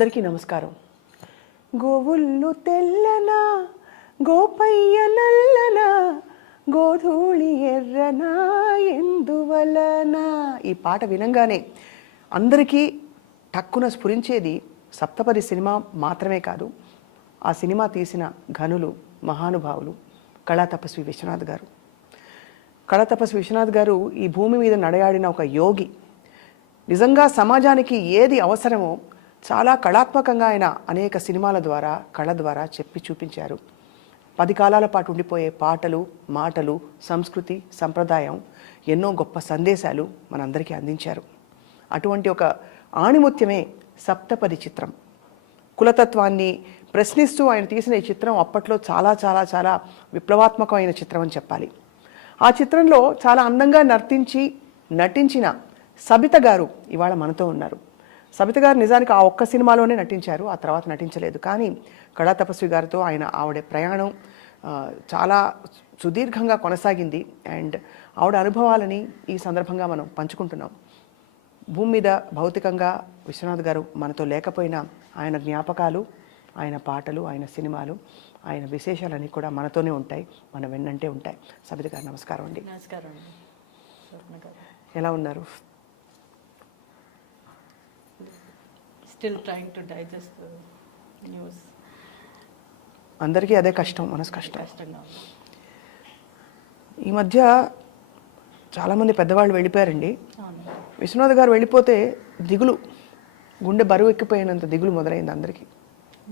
అందరికీ నమస్కారం. గోవుల్లు తెల్లనా గోపయ్య నల్లనా గోధూళి ఎర్రనా ఎందువలనా. ఈ పాట వినంగానే అందరికీ టక్కున స్ఫురించేది సప్తపది సినిమా మాత్రమే కాదు, ఆ సినిమా తీసిన ఘనులు, మహానుభావులు కళాతపస్వి విశ్వనాథ్ గారు. కళాతపస్వి విశ్వనాథ్ గారు ఈ భూమి మీద నడయాడిన ఒక యోగి. నిజంగా సమాజానికి ఏది అవసరమో చాలా కళాత్మకంగా ఆయన అనేక సినిమాల ద్వారా, కళ ద్వారా చెప్పి చూపించారు. 10 కాలాల పాటు ఉండిపోయే పాటలు, మాటలు, సంస్కృతి, సంప్రదాయం, ఎన్నో గొప్ప సందేశాలు మనందరికీ అందించారు. అటువంటి ఒక ఆణిముత్యమే సప్తపది చిత్రం. కులతత్వాన్ని ప్రశ్నిస్తూ ఆయన తీసిన ఈ చిత్రం అప్పట్లో చాలా చాలా చాలా విప్లవాత్మకమైన చిత్రం అని చెప్పాలి. ఆ చిత్రంలో చాలా అందంగా నటించిన సబిత గారు ఇవాళ మనతో ఉన్నారు. సబిత గారు నిజానికి ఆ ఒక్క సినిమాలోనే నటించారు, ఆ తర్వాత నటించలేదు. కానీ కళాతపస్వి గారితో ఆవిడ ప్రయాణం చాలా సుదీర్ఘంగా కొనసాగింది. అండ్ ఆవిడ అనుభవాలని ఈ సందర్భంగా మనం పంచుకుంటున్నాం. భూమి మీద భౌతికంగా విశ్వనాథ్ గారు మనతో లేకపోయినా ఆయన జ్ఞాపకాలు, ఆయన పాటలు, ఆయన సినిమాలు, ఆయన విశేషాలన్నీ కూడా మనతోనే ఉంటాయి, మన వెన్నంటే ఉంటాయి. సబిత గారు నమస్కారం అండి. నమస్కారం అండి. ఎలా ఉన్నారు? Still trying to digest news. అందరికీ అదే కష్టం, మనసు కష్టంగా ఉంది. ఈ మధ్య చాలామంది పెద్దవాళ్ళు వెళ్ళిపోయారండి. విశ్వనాథ్ గారు వెళ్ళిపోతే దిగులు, గుండె బరువు ఎక్కిపోయినంత దిగులు మొదలైంది అందరికీ.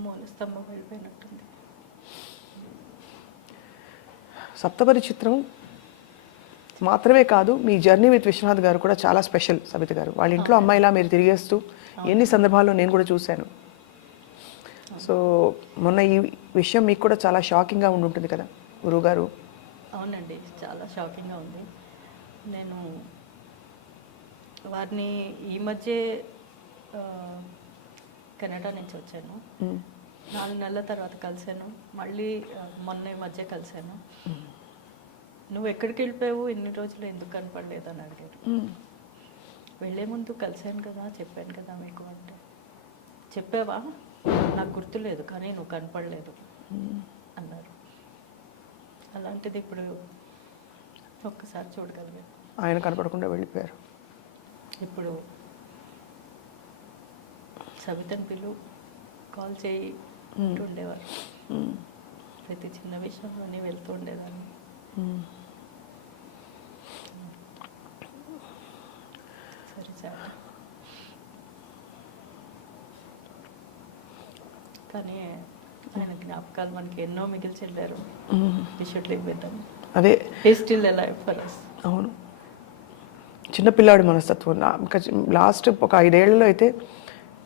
మూలస్తంభం వెళ్ళిపోయినట్టుంది. సప్తపది చిత్రం మాత్రమే కాదు, మీ జర్నీ విత్ విశ్వనాథ్ గారు కూడా చాలా స్పెషల్. సబిత గారు వాళ్ళ ఇంట్లో అమ్మాయిలా మీరు తిరిగేస్తూ ఎన్ని సందర్భాల్లో నేను కూడా చూశాను. సో మొన్న ఈ విషయం మీకు కూడా చాలా షాకింగ్గా ఉంటుంది కదా గురువుగారు? అవునండి, చాలా షాకింగ్గా ఉంది. నేను వారిని ఈ మధ్య కెనడా నుంచి వచ్చాను. 4 నెలల తర్వాత కలిశాను. మళ్ళీ మొన్న ఈ మధ్య కలిశాను. నువ్వు ఎక్కడికి వెళ్ళిపోయావు, ఎన్ని రోజులు ఎందుకు కనపడలేదు అని అడిగారు. వెళ్ళే ముందు కలిశాను కదా, చెప్పాను కదా మీకు అంటే, చెప్పావా నాకు గుర్తులేదు కానీ నువ్వు కనపడలేదు అన్నారు. అలాంటిది ఇప్పుడు ఒక్కసారి చూడగలిగాను. ఆయన కనపడకుండా వెళ్ళిపోయారు. ఇప్పుడు సబితని పిలు, కాల్ చేయి ఉండేవారు. ప్రతి చిన్న విషయంలోనే వెళ్తూ ఉండేదాన్ని. సరే చాలా, కానీ ఆయన జ్ఞాపకాలు మనకి ఎన్నో మిగిల్చి వెళ్ళారు. అదే స్టిల్ అలైవ్ ఫర్ us. అవును, చిన్నపిల్లాడి మనస్తత్వం. లాస్ట్ ఒక 5 ఏళ్లలో అయితే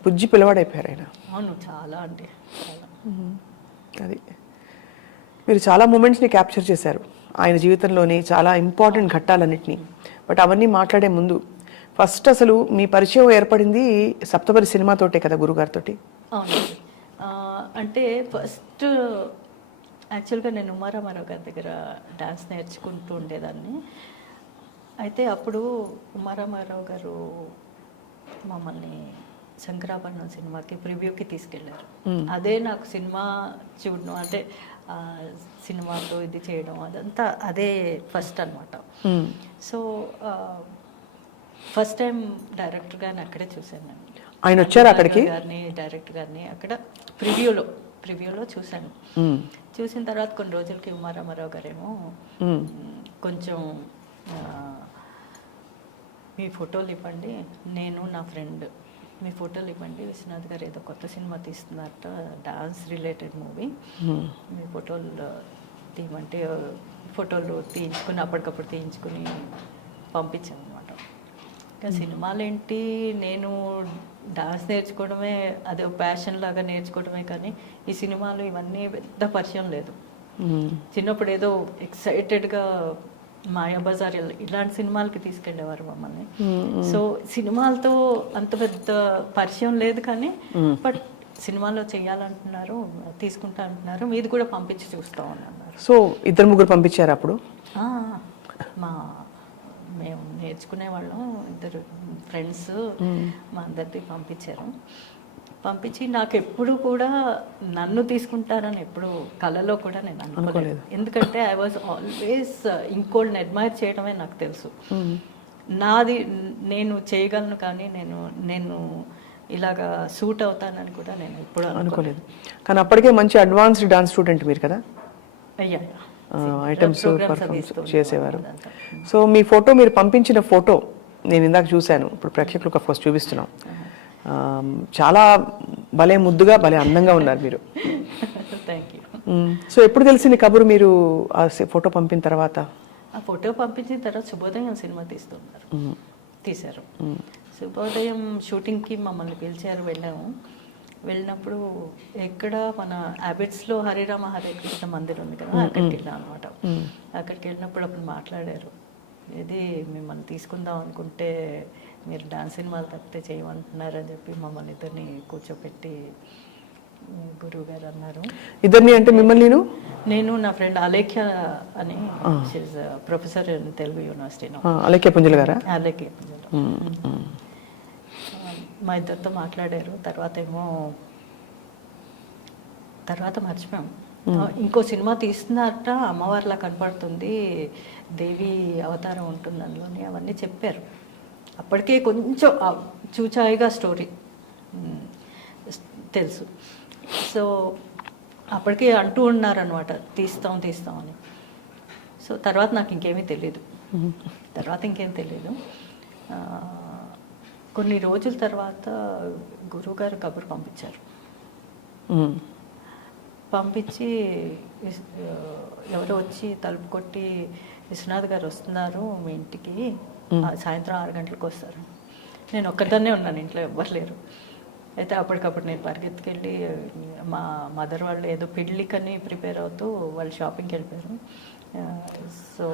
బుజ్జి పిల్లవాడైపోయారు ఆయన. అవును, చాలా అంటే చాలా. అది మీరు చాలా మూమెంట్స్ని క్యాప్చర్ చేశారు ఆయన జీవితంలోని, చాలా ఇంపార్టెంట్ ఘట్టాలన్నింటినీ. బట్ అవన్నీ మాట్లాడే ముందు ఫస్ట్ అసలు మీ పరిచయం ఏర్పడింది సప్తపది సినిమాతోటే కదా గురుగారితోటి? అవునండి. అంటే ఫస్ట్ యాక్చువల్గా నేను ఉమారామారావు గారి దగ్గర డాన్స్ నేర్చుకుంటూ ఉండేదాన్ని. అయితే అప్పుడు ఉమారామారావు గారు మమ్మల్ని శంకరాభరణం సినిమాకి ప్రివ్యూకి తీసుకెళ్లారు. అదే నాకు సినిమా చూడడం, అంటే సినిమాతో ఇది చేయడం, అదంతా అదే ఫస్ట్ అనమాట. సో ఫస్ట్ టైం డైరెక్టర్ గారిని అక్కడే చూశాను. ఆయన వచ్చారు అక్కడికి? డైరెక్టర్ గారిని అక్కడ ప్రివ్యూలో చూశాను. చూసిన తర్వాత కొన్ని రోజులకి ఉమారామారావు గారేమో కొంచెం మీ ఫోటోలు ఇవ్వండి, నేను నా ఫ్రెండ్ మీ ఫోటోలు ఇవ్వండి, విశ్వనాథ్ గారు ఏదో కొత్త సినిమా తీస్తున్నారట, డాన్స్ రిలేటెడ్ మూవీ, మీ ఫోటోలు తీయమంటే ఫోటోలు తీయించుకుని అప్పటికప్పుడు తీయించుకుని పంపించాను అనమాట. ఇంకా సినిమాలు ఏంటి, నేను డాన్స్ నేర్చుకోవడమే అదే ప్యాషన్ లాగా నేర్చుకోవడమే, కానీ ఈ సినిమాలు ఇవన్నీ పెద్ద పరిచయం లేదు. చిన్నప్పుడు ఏదో ఎక్సైటెడ్గా మాయాబజార్ ఇలాంటి సినిమాలకి తీసుకెళ్ళేవారు మమ్మల్ని. సో సినిమాలతో అంత పెద్ద పరిచయం లేదు, కానీ బట్ సినిమాలో చెయ్యాలంటున్నారు, తీసుకుంటా అంటున్నారు, మీది కూడా పంపించి చూస్తాం అని అన్నారు. సో 2-3 పంపించారు అప్పుడు? మేము నేర్చుకునే వాళ్ళం, 2 ఫ్రెండ్స్ మా అందరికీ పంపించారు. పంపించి నాకు ఎప్పుడు కూడా నన్ను తీసుకుంటారని ఎప్పుడు కలలో కూడా నేను అనుకోలేదు. ఎందుకంటే ఐ వాజ్ ఆల్వేస్ ఇంకోళ్ళని అడ్మైర్ చేయడమే నాకు తెలుసు. నాది నేను చేయగలను, కానీ నేను ఇలాగా సూట్ అవుతానని కూడా నేను ఎప్పుడు అనుకోలేదు. కానీ అప్పటికే మంచి అడ్వాన్స్డ్ డాన్స్ స్టూడెంట్ మీరు కదా, అయ్యా ఐటమ్స్ పర్ఫార్మెన్స్ చేసేవారు. సో మీ ఫోటో, మీరు పంపించిన ఫోటో నేను ఇందాక చూశాను, ఇప్పుడు ప్రేక్షకులకు ఆఫ్ కోర్స్ చూపిస్తున్నాం. చాలా భలే ముద్దుగా భలే అందంగా ఉన్నారు మీరు. Thank you. సో ఎప్పుడు తెలిసింది కబురు మీరు ఆ ఫోటో పంపిన తర్వాత? ఆ ఫోటో పంపించిన తర్వాత శుభోదయం సినిమా తీశారు. శుభోదయం షూటింగ్కి మమ్మల్ని పిలిచారు, వెళ్ళినప్పుడు ఎక్కడ మన హ్యాబిట్స్లో హరిరామ హరే కృష్ణ మందిర్ ఉంది కదా, అక్కడికి వెళ్ళాం అనమాట. అక్కడికి వెళ్ళినప్పుడు అప్పుడు మాట్లాడారు, ఇది మిమ్మల్ని తీసుకుందాం అనుకుంటే మీరు డాన్స్ సినిమాలు తప్పితే చేయమంటున్నారు అని చెప్పి మమ్మల్ని ఇద్దరిని కూర్చోపెట్టి గురువు గారు అన్నారు. ఇద్దరిని అంటే మిమ్మల్ని? నేను నా ఫ్రెండ్ అలేఖ్య అని, ప్రొఫెసర్ ఇన్ తెలుగు యూనివర్సిటీలో. అలేఖ్య పుంజల గారా? అలేఖ్య పుంజల. మా ఇద్దరితో మాట్లాడారు. తర్వాత మర్చిపోయాం. ఇంకో సినిమా తీస్తున్నారట, అమ్మవారిలా కనపడుతుంది, దేవి అవతారం ఉంటుంది అందులోని, అవన్నీ చెప్పారు. అప్పటికే కొంచెం చూచాయిగా స్టోరీ తెలుసు. సో అప్పటికే అంటూ ఉన్నారనమాట, తీస్తాం అని. సో తర్వాత నాకు ఇంకేమీ తెలియదు. కొన్ని రోజుల తర్వాత గురువుగారు కబురు పంపించారు. పంపించి ఎవరో వచ్చి తలుపు కొట్టి, విశ్వనాథ్ గారు వస్తున్నారు మీ ఇంటికి, సాయంత్రం 6 గంటలకు వస్తారు. నేను ఒక్కదాన్నే ఉన్నాను, ఇంట్లో ఎవ్వరు లేరు. అయితే అప్పటికప్పుడు నేను పరిగెత్తుకెళ్ళి, మా మదర్ వాళ్ళు ఏదో పెళ్ళికని ప్రిపేర్ అవుతూ వాళ్ళు షాపింగ్కి వెళ్ళిపోయారు. So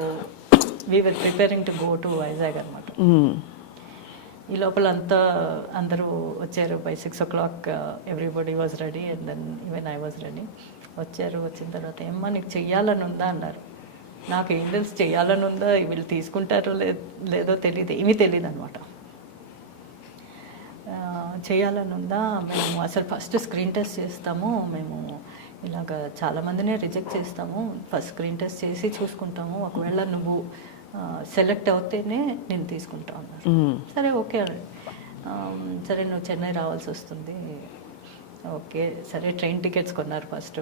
we were preparing to go to Vizag అనమాట. ఈ లోపల అందరూ వచ్చారు. By 6 o'clock everybody was ready, and then even I was ready. వచ్చిన తర్వాత ఏమ్మా నీకు చెయ్యాలని ఉందా అన్నారు. నాకు ఏం తెలుసు చెయ్యాలని ఉందా, వీళ్ళు తీసుకుంటారో లేదో తెలియదు, ఏమీ తెలియదు అనమాట. చేయాలని ఉందా, మేము అసలు ఫస్ట్ స్క్రీన్ టెస్ట్ చేస్తాము, మేము ఇలాగ చాలామందినే రిజెక్ట్ చేస్తాము, ఫస్ట్ స్క్రీన్ టెస్ట్ చేసి చూసుకుంటాము, ఒకవేళ నువ్వు సెలెక్ట్ అవుతేనే నేను తీసుకుంటా అన్నారు. సరే ఓకే, సరే నువ్వు చెన్నై రావాల్సి వస్తుంది, ఓకే సరే. ట్రైన్ టికెట్స్ కొన్నారు. ఫస్ట్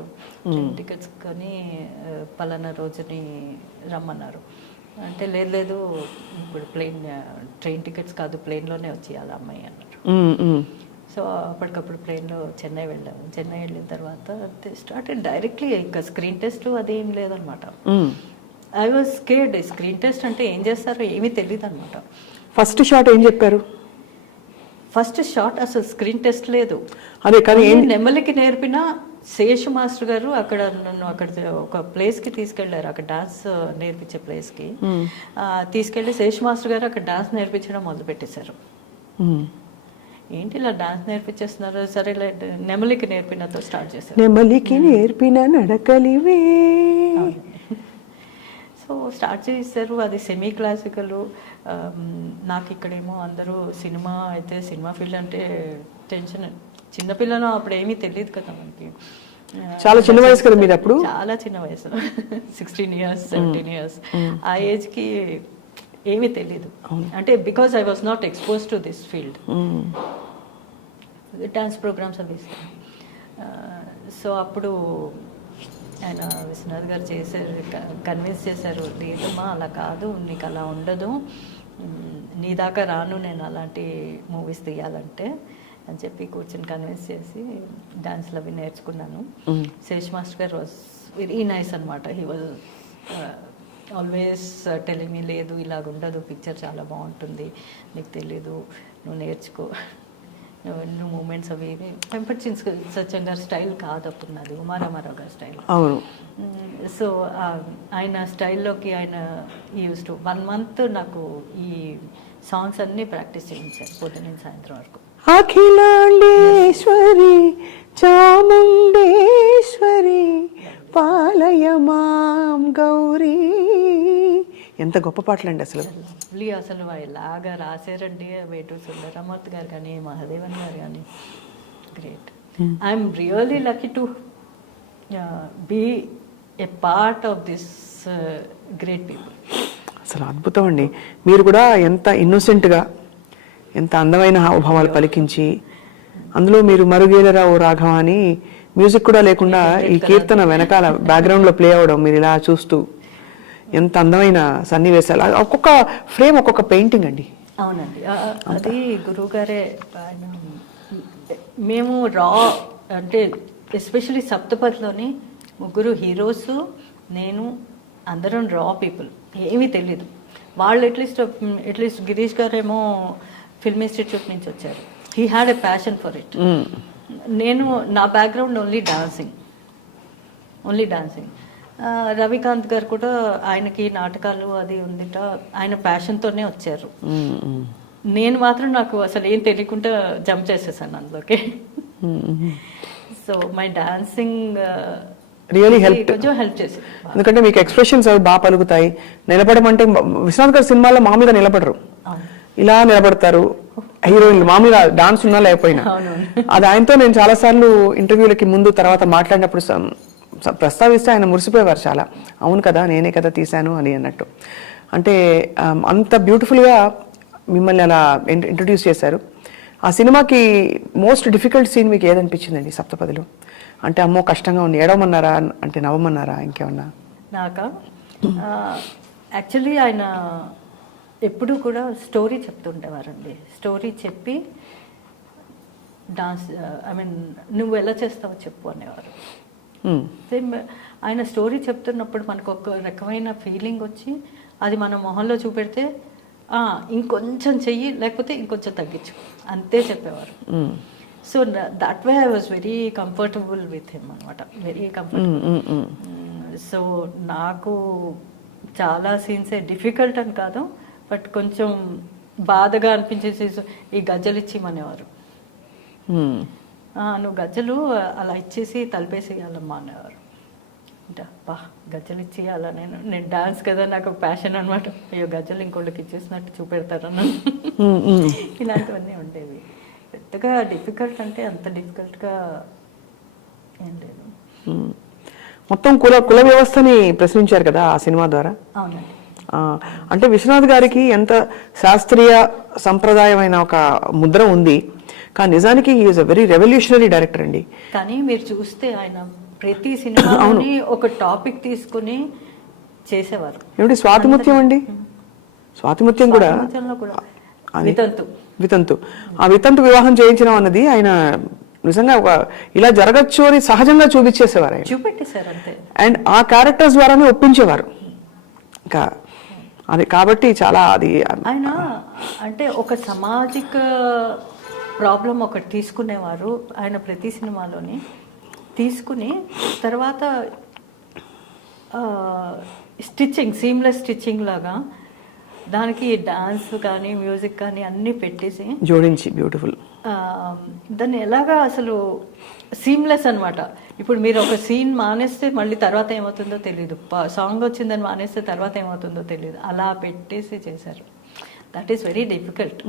ట్రైన్ టికెట్స్ కొని పలానా రోజుని రమ్మన్నారు. అంటే లేదు ఇప్పుడు ట్రైన్ టికెట్స్ కాదు, ప్లేన్లోనే వచ్చేయాలి అమ్మాయి అన్నారు. సో అప్పటికప్పుడు ప్లేన్లో చెన్నై వెళ్ళాము. చెన్నై వెళ్ళిన తర్వాత స్టార్టెడ్ డైరెక్ట్లీ, ఇంకా స్క్రీన్ టెస్ట్ అదేం లేదనమాట. I was scared. Screen test అంటే ఏం చేస్తారో ఏమీ తెలియదు అనమాట. ఫస్ట్ షాట్ ఏం చెప్పారు? ఫస్ట్ షాట్ అసలు స్క్రీన్ టెస్ట్ లేదు. అదే కానీ నెమ్మలికి నేర్పిన శేషు మాస్టర్ గారు నన్ను అక్కడ ఒక ప్లేస్కి తీసుకెళ్లారు, అక్కడ డాన్స్ నేర్పించే ప్లేస్కి తీసుకెళ్లి శేషు మాస్టర్ గారు అక్కడ డాన్స్ నేర్పించడం మొదలు పెట్టేశారు. ఏంటి ఇలా డాన్స్ నేర్పించేస్తున్నారు, సరే నెమలికి నేర్పినతో స్టార్ట్ చేశారు. నెమలికి నేర్పిన నడకలివే. సో స్టార్ట్ చేశారు. అది సెమీ క్లాసికల్. నాకు ఇక్కడేమో అందరూ సినిమా అయితే, సినిమా ఫీల్డ్ అంటే టెన్షన్. చిన్నపిల్లను అప్పుడు ఏమీ తెలియదు కదా మనకి. చాలా చిన్న వయసు కదా మీరు అప్పుడు? చాలా చిన్న వయసు, 16 years 17 years. ఆ ఏజ్కి ఏమీ తెలీదు. అంటే because I was not expose to this field. Dance programmes అవి ఇస్తాను. సో అప్పుడు ఆయన విశ్వనాథ్ గారు కన్విన్స్ చేశారు, లేదమ్మా అలా కాదు, నీకు అలా ఉండదు, నీ దాకా రాను నేను అలాంటి మూవీస్ తీయాలంటే అని చెప్పి కూర్చొని కన్విన్స్ చేసి డాన్స్లు అవి నేర్చుకున్నాను. శేష్ మాస్టర్ గారు వాజ్ వెరీ నైస్ అనమాట. He was always telling me, లేదు ఇలాగ ఉండదు, పిక్చర్ చాలా బాగుంటుంది, నీకు తెలీదు, నువ్వు నేర్చుకో, నువ్వు మూమెంట్స్ అవి ఇవి. వెంపటి సత్యం గారి స్టైల్ కాదు అప్పుడు నాది, ఉమారామారావు గారి స్టైల్. అవును. సో ఆయన స్టైల్లోకి ఆయన యూజ్ టు 1 month నాకు ఈ సాంగ్స్ అన్నీ ప్రాక్టీస్ చేయించారు పొద్దున్న సాయంత్రం వరకు. అఖిలాండేశ్వరి చాముండేశ్వరి పాలయమాం గౌరీ. ఎంత గొప్ప పాటలండి అసలు. అసలు ఇలాగా రాశారండి వేటూరి సుందరరామూర్తి గారు కానీ, మహాదేవన్ గారు కానీ. Great. I'm really lucky to be a part of this great people. అసలు అద్భుతం అండి. మీరు కూడా ఎంత ఇన్నోసెంట్గా, ఎంత అందమైన హావభావాలు పలికించి, అందులో మీరు మరుగేలరా ఓ రాఘవ అని మ్యూజిక్ కూడా లేకుండా ఈ కీర్తన వెనకాల బ్యాక్గ్రౌండ్లో ప్లే అవ్వడం, మీరు ఇలా చూస్తూ ఎంత అందమైన సన్నివేశాలు. ఒక్కొక్క ఫ్రేమ్ ఒక్కొక్క పెయింటింగ్ అండి. అవునండి, అది గురువు గారే. ఆయన మేము రా అంటే ఎస్పెషలీ సప్తపదిలోని ముగ్గురు హీరోస్, నేను, అందరం రా పీపుల్, ఏమీ తెలీదు. వాళ్ళు అట్లీస్ట్ గిరీష్ గారేమో ఫిల్మ్ ఇన్స్టిట్యూట్ నుంచి వచ్చారు. He had a passion for it. నేను నా బ్యాక్గ్రౌండ్ ఓన్లీ డాన్సింగ్. రవికాంత్ గారు కూడా ఆయనకి నాటకాలు అది ఉందిట, ఆయన ప్యాషన్తోనే వచ్చారు. నేను మాత్రం నాకు అసలు ఏం తెలియకుండా జంప్ చేసేసాను అందులోకి. సో మై డాన్సింగ్ రియలీ కొంచెం హెల్ప్ చేసి, ఎందుకంటే మీకు ఎక్స్ప్రెషన్స్ అవి బాగా పలుకుతాయి. నిలబడమంటే విశ్వనాథ్ గారి సినిమాల్లో మామూలుగా నిలబడరు, ఇలా నిలబడతారు హీరోయిన్లు, మామూలుగా డాన్స్ ఉన్నా లేకపోయినా. అది ఆయనతో నేను చాలాసార్లు ఇంటర్వ్యూలకి ముందు తర్వాత మాట్లాడినప్పుడు ప్రస్తావిస్తే ఆయన మురిసిపోయేవారు చాలా. అవును కదా, నేనే కదా తీశాను అని అన్నట్టు. అంటే అంత బ్యూటిఫుల్గా మిమ్మల్ని అలా ఇంట్రడ్యూస్ చేశారు. ఆ సినిమాకి మోస్ట్ డిఫికల్ట్ సీన్ మీకు ఏదనిపించిందండి సప్తపదిలో? అంటే అమ్మో కష్టంగా ఉంది, ఏడవమన్నారా అంటే నవ్వమన్నారా ఇంకేమన్నా? నాకా యాక్చువల్లీ ఆయన ఎప్పుడూ కూడా స్టోరీ చెప్తుండేవారండి. స్టోరీ చెప్పి డాన్స్ నువ్వు ఎలా చేస్తావో చెప్పు అనేవారు. సేమ్ ఆయన స్టోరీ చెప్తున్నప్పుడు మనకు ఒక రకమైన ఫీలింగ్ వచ్చి అది మన మొహంలో చూపెడితే ఇంకొంచెం చెయ్యి, లేకపోతే ఇంకొంచెం తగ్గించు, అంతే చెప్పేవారు. So that way I was very comfortable with him అనమాట, వెరీ కంఫర్టబుల్. సో నాకు చాలా సీన్సే డిఫికల్ట్ అని కాదు, బట్ కొంచెం బాధగా అనిపించేసి ఈ గజ్జలు ఇచ్చిమనేవారు. నువ్వు గజ్జలు అలా ఇచ్చేసి తలిపేసేయాలమ్మా అనేవారు. అంటే బా గజ్జలు ఇచ్చేయాలా, నేను డాన్స్ కదా నాకు ప్యాషన్ అనమాట. అయ్యో గజ్జలు ఇంకోళ్ళకి ఇచ్చేసినట్టు చూపెడతారన్న ఇలాంటివన్నీ ఉండేవి. పెద్దగా డిఫికల్ట్ అంటే అంత డిఫికల్ట్గా ఏం లేదు. మొత్తం కుల వ్యవస్థని ప్రశ్నించారు కదా ఆ సినిమా ద్వారా. అవునండి. అంటే విశ్వనాథ్ గారికి ఎంత శాస్త్రీయ సంప్రదాయమైన ఒక ముద్ర ఉంది, కానీ నిజానికి is a very revolutionary director అండి. కానీ మీరు చూస్తే ఆయన ప్రతి సినిమాని ఒక టాపిక్ తీసుకుని చేసేవారు. ఏమిటి స్వాతిముత్యం అండి, స్వాతిముత్యం కూడా వితంతు, ఆ వితంతు వివాహం చేయించడం అన్నది ఆయన నిజంగా ఒక ఇలా జరగచ్చు అని సహజంగా చూపించేసేవారు, చూపెట్టేశారు అంతే. అండ్ ఆ క్యారెక్టర్స్ ద్వారానే ఒప్పించేవారు. ఇంకా అది కాబట్టి చాలా అది ఆయన అంటే ఒక సామాజిక ప్రాబ్లం ఒకటి తీసుకునేవారు ఆయన ప్రతి సినిమాలోని. తీసుకుని తర్వాత స్టిచ్చింగ్, సీమ్లెస్ స్టిచ్చింగ్ లాగా దానికి డాన్స్ కానీ మ్యూజిక్ కానీ అన్నీ పెట్టేసి జోడించి బ్యూటిఫుల్ దాన్ని ఎలాగా అసలు సీమ్లెస్ అనమాట. ఇప్పుడు మీరు ఒక సీన్ మానేస్తే మళ్ళీ తర్వాత ఏమవుతుందో తెలియదు, సాంగ్ వచ్చిందని మానేస్తే తర్వాత ఏమవుతుందో తెలియదు, అలా పెట్టేసి చేశారు. That is very difficult.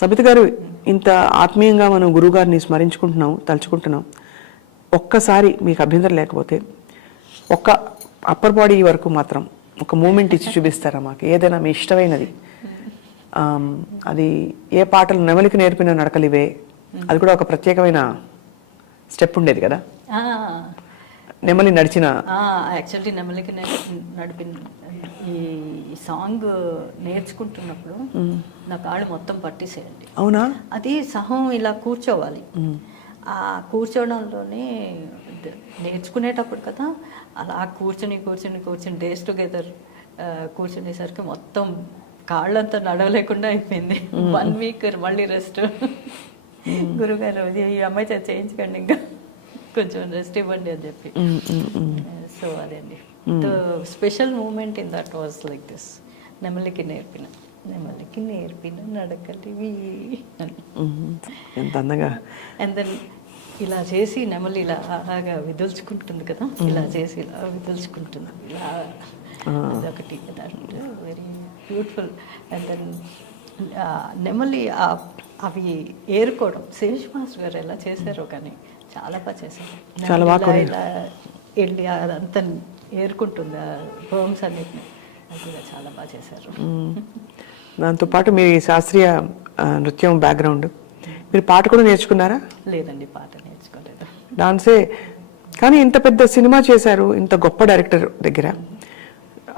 Sabitha గారు, ఇంత ఆత్మీయంగా మనం గురువు గారిని స్మరించుకుంటున్నాం, తలుచుకుంటున్నాం. ఒక్కసారి మీకు అభ్యంతరం లేకపోతే ఒక్క అప్పర్ బాడీ వరకు మాత్రం ఒక మూమెంట్ ఇచ్చి చూపిస్తారా మాకు, ఏదైనా మీ ఇష్టమైనది? అది ఏ పాటలు? నెమలికి నేర్పిన నడకలివే, అది కూడా ఒక ప్రత్యేకమైన స్టెప్ ఉండేది కదా, నెమలి నడిచిన. యాక్చువల్లీ నెమలికి నడిపిన ఈ సాంగ్ నేర్చుకుంటున్నప్పుడు నా కాళ్ళు మొత్తం పట్టేసేయండి. అవునా? అది సహం ఇలా కూర్చోవాలి, ఆ కూర్చోవడంలోనే నేర్చుకునేటప్పుడు కదా, అలా కూర్చుని డేస్ టుగెదర్ కూర్చునేసరికి మొత్తం కాళ్ళంతా నడవలేకుండా అయిపోయింది. 1 వీక్ మళ్ళీ రెస్ట్. గురుగారు ఈ అమ్మాయి చేయించకండి, ఇంకా కొంచెం రెస్ట్ ఇవ్వండి అని చెప్పి. సో అదండి the special moment in that was like this. నెమలికి నేర్పిన నడకలివి ఎంత అందంగా. అండ్ దెన్ ఇలా చేసి నెమలి ఇలా అలాగా విదుల్చుకుంటుంది కదా, ఇలా చేసి ఇలా విదుల్చుకుంటుంది, ఇలా అదొకటి వెరీ బ్యూటిఫుల్. అండ్ దెన్ నెమలి అవి ఏరుకోవడం శేష్ మాస్టర్ గారు ఎలా చేశారో కానీ చాలా బాగా చేశారు. చాలా బాగా ఇలా వెళ్ళి అదంతా ఏరుకుంటుంది ఆ హోమ్స్ అన్నిటిని, అది కూడా చాలా బాగా చేశారు. దాంతోపాటు మీ శాస్త్రీయ నృత్యం బ్యాక్గ్రౌండ్, మీరు పాట కూడా నేర్చుకున్నారా? లేదండి, పాట నేర్చుకోలేదు. డాన్సే. కానీ ఇంత పెద్ద సినిమా చేశారు, ఇంత గొప్ప డైరెక్టర్ దగ్గర,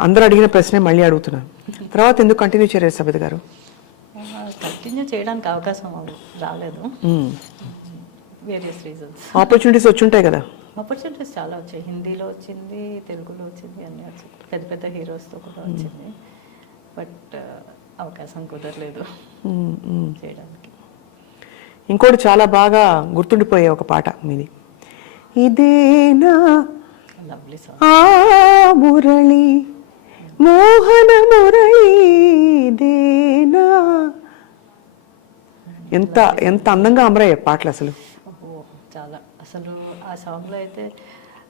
అందరూ అడిగిన ప్రశ్నే మళ్ళీ అడుగుతున్నాను, తర్వాత ఎందుకు కంటిన్యూ చేయలేదు సబిత గారు? కంటిన్యూ చేయడానికి అవకాశం రాలేదు, వేరియస్ రీజన్స్. ఆపర్చునిటీస్ వచ్చి ఉంటాయి కదా? ఆపర్చునిటీస్ చాలా వచ్చాయి. హిందీలో వచ్చింది, తెలుగులో వచ్చింది, అన్నీ వచ్చింది, పెద్ద పెద్ద హీరోస్తో కూడా వచ్చింది. బట్ అవకాశం కుదరలేదు చేయడానికి. ఇంకోటి చాలా బాగా గుర్తుండిపోయే ఒక పాట మీది, ఇదేనా లవ్లీ సాంగ్. ఆ మురళి మోహన మురళి ఇదేనా. ఎంత ఎంత అందంగా అమరాయి పాటలు అసలు. చాలా అసలు ఆ సాంగ్లో అయితే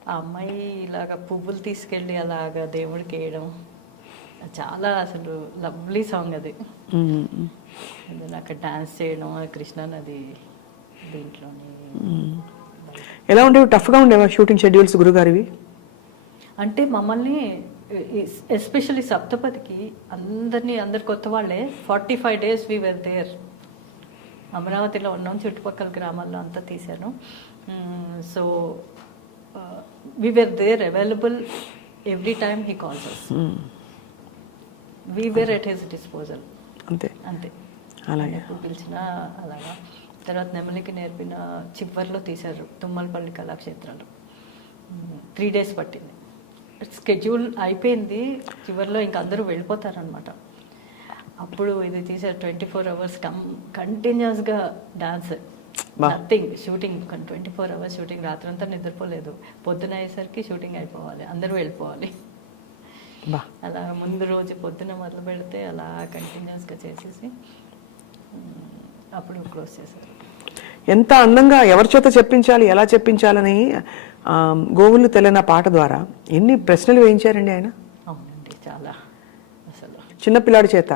ఆ అమ్మాయి ఇలాగ పువ్వులు తీసుకెళ్ళి అలాగా దేవుడికి వేయడం చాలా అసలు లవ్లీ సాంగ్ అది. అక్కడ డాన్స్ చేయడం, కృష్ణానది దీంట్లోని. ఎలా ఉండేవి? టఫ్గా ఉండేవా షూటింగ్ షెడ్యూల్స్ గురుగారివి? అంటే మమ్మల్ని ఎస్పెషల్లీ సప్తపదికి అందరు కొత్త వాళ్ళే 45 days వీ వెర్ దేర్. అమరావతిలో ఉన్నాం, చుట్టుపక్కల గ్రామాల్లో అంతా తీశాను. So we were there available every time he calls us. We were at his disposal. అంతే అంతే, అలాగే పిలిచిన అలాగా. తర్వాత నెమలికి నేర్పిన చివరిలో తీశారు తుమ్మలపల్లి కళాక్షేత్రాలు. 3 days పట్టింది. స్కెడ్యూల్ అయిపోయింది, చివరిలో ఇంకా అందరూ వెళ్ళిపోతారనమాట. అప్పుడు ఇది తీశారు 24 hours కంటిన్యూస్గా dance, nothing shooting. 24 hours shooting, రాత్రంతా నిద్రపోలేదు. పొద్దున అయ్యేసరికి షూటింగ్ అయిపోవాలి, అందరూ వెళ్ళిపోవాలి. అలా ముందు రోజు పొద్దున మొదలు పెడితే అలా కంటిన్యూస్గా చేసేసి అప్పుడు క్లోజ్ చేశారు. ఎంత అందంగా ఎవరి చేత చెప్పించాలి, ఎలా చెప్పించాలని గోవులు తెల్లన పాట ద్వారా ఎన్ని ప్రశ్నలు వేయించారండి ఆయన. అవునండి, చాలా అసలు చిన్నపిల్లాడి చేత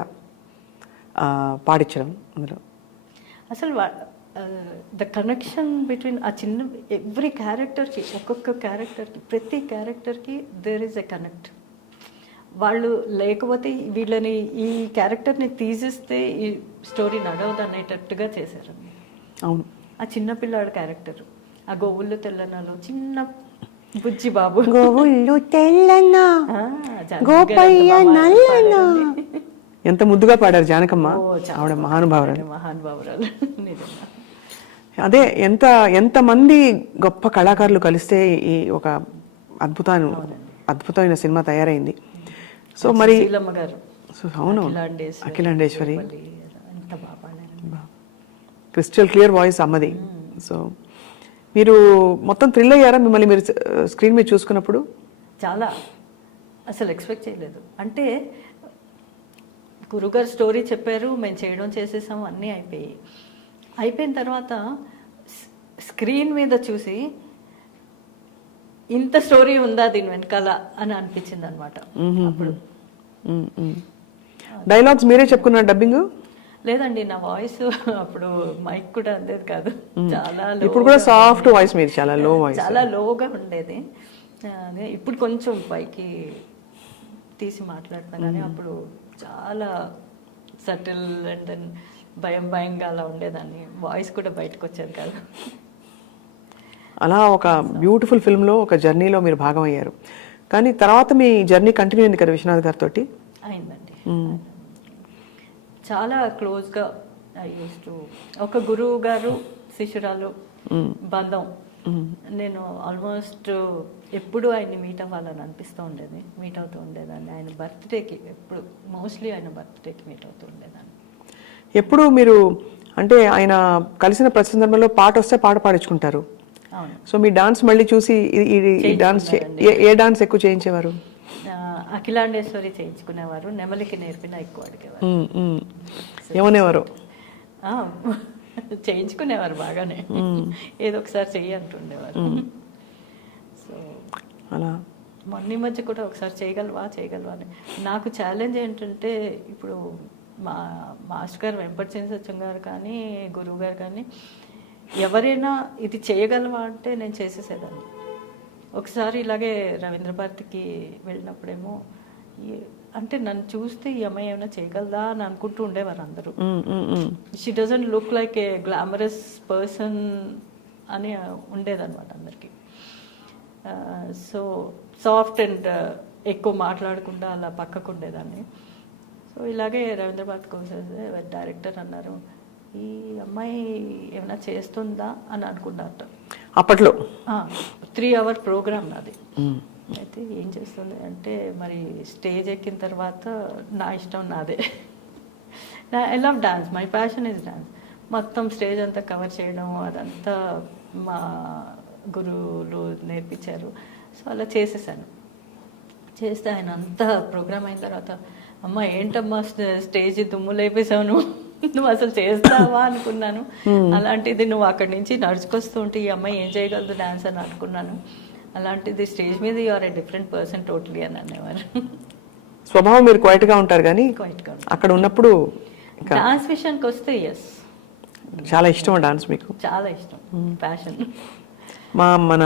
పాడించడం అందులో అసలు ద కనెక్షన్ బిట్వీన్ ఆ చిన్న ఎవ్రీ క్యారెక్టర్కి, ఒక్కొక్క క్యారెక్టర్కి, ప్రతి క్యారెక్టర్కి దేర్ ఈజ్ ఎ కనెక్ట్. వాళ్ళు లేకపోతే వీళ్ళని, ఈ క్యారెక్టర్ని తీసిస్తే ఈ స్టోరీ నడవదు అనేటట్టుగా చేశారు. అవును. ఆ చిన్నపిల్లాడు క్యారెక్టర్, ఆ గోవుళ్ళు తెల్లనలో చిన్న బుజ్జి బాబు, గోవుళ్ళు తెల్లన గోపయ్య నల్లన, ఎంత ముద్దుగా పాడారు జానకమ్మ. ఆవిడ మహానుభావురాలు. అదే ఎంత మంది గొప్ప కళాకారులు కలిస్తే ఈ ఒక అద్భుతమైన సినిమా తయారైంది. సో మరి అవును, అఖిలాండేశ్వరి, క్రిస్టల్ క్లియర్ వాయిస్ అమ్మది. సో మీరు మొత్తం థ్రిల్ అయ్యారా మిమ్మల్ని మీరు స్క్రీన్ మీద చూసుకున్నప్పుడు? చాలా, అసలు ఎక్స్పెక్ట్ చేయలేదు. అంటే గురుగారు స్టోరీ చెప్పారు, మేము చేయడం చేసేసాము, అన్నీ అయిపోయిన తర్వాత స్క్రీన్ మీద చూసి ఇంత స్టోరీ ఉందా దీని వెనకాల అని అనిపించింది అనమాట. అప్పుడు డైలాగ్స్ మీరే చెప్పుకున్నారు డబ్బింగ్? లేదండి, నా వాయిస్ అప్పుడు మైక్ కూడా అందేది కాదు, చాలా ఇప్పుడు కూడా సాఫ్ట్ వాయిస్ మీది, చాలా లో వాయిస్, చాలా లోగా ఉండేది. ఇప్పుడు కొంచెం పైకి తీసి మాట్లాడుతాను, కానీ అప్పుడు చాలా సటిల్ అండ్ దెన్ భయంగా అలా ఉండేదాన్ని. వాయిస్ కూడా బయటకు వచ్చేది కాదు. అలా ఒక బ్యూటిఫుల్ ఫిల్మ్లో, ఒక జర్నీలో మీరు భాగం అయ్యారు. కానీ తర్వాత మీ జర్నీ కంటిన్యూ అయింది కదా విశ్వనాథ్ గారితో? అయిందండి, చాలా క్లోజ్గా. ఒక గురువు గారు శిష్యురాలు బంధం. నేను ఆల్మోస్ట్ ఎప్పుడు ఆయన్ని మీట్ అవ్వాలని అనిపిస్తూ ఉండేది, మీట్ అవుతూ ఉండేదాన్ని. ఆయన బర్త్డేకి ఎప్పుడు, మోస్ట్లీ ఆయన బర్త్డేకి మీట్ అవుతూ ఉండేదాన్ని. ఎప్పుడు మీరు అంటే ఆయన కలిసిన ప్రతి సందర్భంలో పాట వస్తే పాట పాడించుకుంటారు. సో మీ డాన్స్ మళ్ళీ చూసి ఈ డాన్స్, ఏ డాన్స్ ఎక్కువ చేయించేవారు? అఖిలాండేశ్వరి చేయించుకునేవారు, నెమలికి నేర్పిన ఎక్కువ అడిగేవారు. ఏమనేవారు? చేయించుకునేవారు బాగానే, ఏదో ఒకసారి చెయ్యి అంటుండేవారు. సో అలా మొన్న మధ్య కూడా ఒకసారి చేయగలవా అని. నాకు ఛాలెంజ్ ఏంటంటే, ఇప్పుడు మా మాస్టర్ గారు వెంపటి సత్యం గారు కానీ గురువు గారు కానీ ఎవరైనా ఇది చేయగలవా అంటే నేను చేసేసేదాన్ని. ఒకసారి ఇలాగే రవీంద్ర భారతికి వెళ్ళినప్పుడేమో అంటే నన్ను చూస్తే ఈ అమ్మాయి ఏమైనా చేయగలదా అని అనుకుంటూ ఉండేవారు అందరూ. She doesn't look like A glamorous person అని ఉండేదన్నమాట అందరికీ. సో సాఫ్ట్ అండ్ ఎక్కువ మాట్లాడకుండా అలా పక్కకు ఉండేదాన్ని. సో ఇలాగే రవీంద్ర భారతికి వచ్చేసి డైరెక్టర్ అన్నారు, ఈ అమ్మాయి ఏమైనా చేస్తుందా అని అనుకున్నారట అప్పట్లో. 3 hour ప్రోగ్రామ్ నాది. అయితే ఏం చేస్తుంది అంటే మరి స్టేజ్ ఎక్కిన తర్వాత నా ఇష్టం నాదే. I love dance, my passion is dance. మొత్తం స్టేజ్ అంతా కవర్ చేయడం అదంతా మా గురువులు నేర్పించారు. సో అలా చేసేసాను. చేస్తే ఆయన అంతా ప్రోగ్రామ్ అయిన తర్వాత, అమ్మ ఏంటమ్మా స్టేజ్ దుమ్ము లేపేసావు, నువ్వు అసలు చేస్తావా అనుకున్నాను. అలాంటిది నువ్వు అక్కడి నుంచి నడుచుకొస్తూ ఉంటే ఈ అమ్మాయి ఏం చేయగలదు డాన్స్ అని అనుకున్నాను. అలాంటిది స్టేజ్ మీద you are a different person totally అని అనేవారు. స్వభావం మీరు క్వైట్ గా ఉంటారు కానీ అక్కడ ఉన్నప్పుడు డాన్స్ విషయానికి వస్తే ఎస్, చాలా ఇష్టం డాన్స్. మీకు చాలా ఇష్టం, ప్యాషన్. మన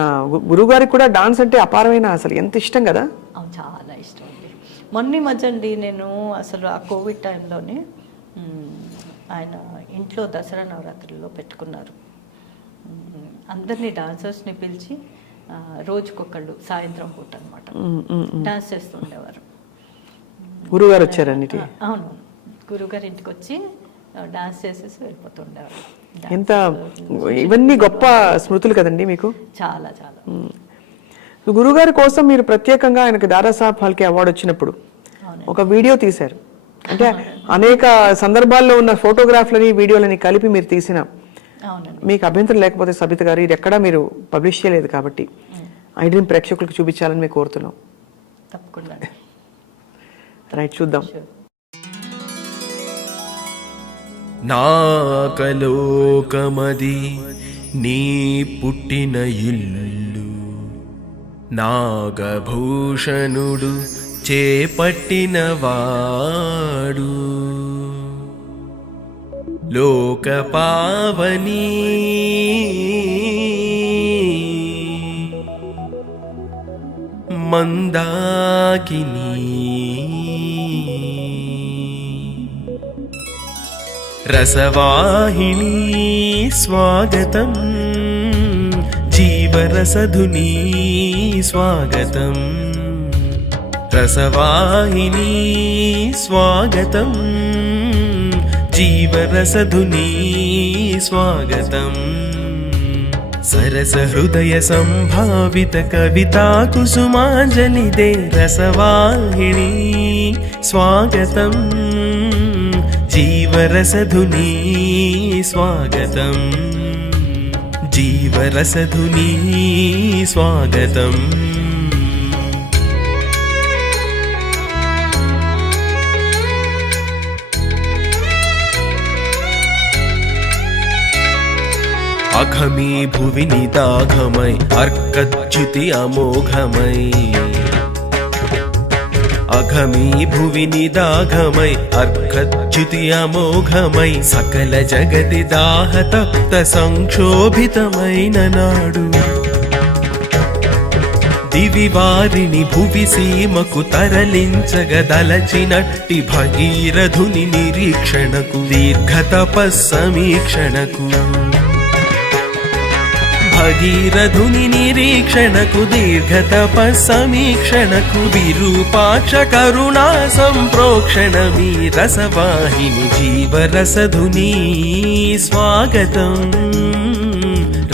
గురువు గారికి కూడా డాన్స్ అంటే అపారమైన, అసలు ఎంత ఇష్టం కదా. చాలా ఇష్టం అండి. మొన్న మధ్య అండి నేను అసలు ఆ కోవిడ్ టైంలోనే ఆయన ఇంట్లో దసరా నవరాత్రుల్లో పెట్టుకున్నారు. అందరినీ డాన్సర్స్ని పిలిచి రోజుకొకళ్ళు సాయంత్రం పూట అనమాట డాన్స్ చేస్తూ ఉండేవారు. గురువుగారు వచ్చారన్నిటి. అవును, గురువుగారు ఇంటికి వచ్చి డాన్స్ చేసేసి వెళ్ళిపోతుండేవారు. ఎంత ఇవన్నీ గొప్ప స్మృతులు కదండి మీకు. చాలా చాలా. గురుగారి కోసం మీరు ప్రత్యేకంగా ఆయనకు దాదాసాహెబ్ ఫాల్కే అవార్డు వచ్చినప్పుడు ఒక వీడియో తీశారు. అంటే అనేక సందర్భాల్లో ఉన్న ఫోటోగ్రాఫ్లని వీడియోలని కలిపి మీరు తీసిన, మీకు అభ్యంతరం లేకపోతే సబిత గారు, ఇది ఎక్కడా మీరు పబ్లిష్ చేయలేదు కాబట్టి ఐడియన్ ప్రేక్షకులకు చూపించాలని మేము కోరుతున్నాం. తప్పకుండా. రైట్, చూద్దాం. నాకలోకమది నీ పుట్టిన ఇల్లు, నాగభూషణుడు చేపట్టిన వాడు, లోకపావని మందాకిని, రసవాహిని స్వాగతం, జీవరసధుని స్వాగతం, రసవాహిని స్వాగతం, జీవరసధుని స్వాగతం, సరస హృదయ సంభావిత కవితా కుసుమాంజలిదే రసవాహిని స్వాగతం, జీవరసధుని స్వాగతం, జీవరసధుని స్వాగతం. అఘమీ భువి నిదాఘమై అర్కచ్యుతి అమోఘమై, అఘమీ భువి నిదాఘమై అర్కచ్యుతి అమోఘమై, సకల జగతి దాహతప్త సంక్షోభితమైన నాడు, దివివారిని భువి సీమకు తరలించగదలచినట్టి భగీరథుని నిరీక్షణకు, దీర్ఘతపస్సమీక్షణకు, భగీరథుని నిరీక్షణకు, దీర్ఘతపస్సమీక్షణకు, విరూపాక్ష కరుణా సంప్రోక్షణమీ రసవాహిని, జీవరసధుని స్వాగతం,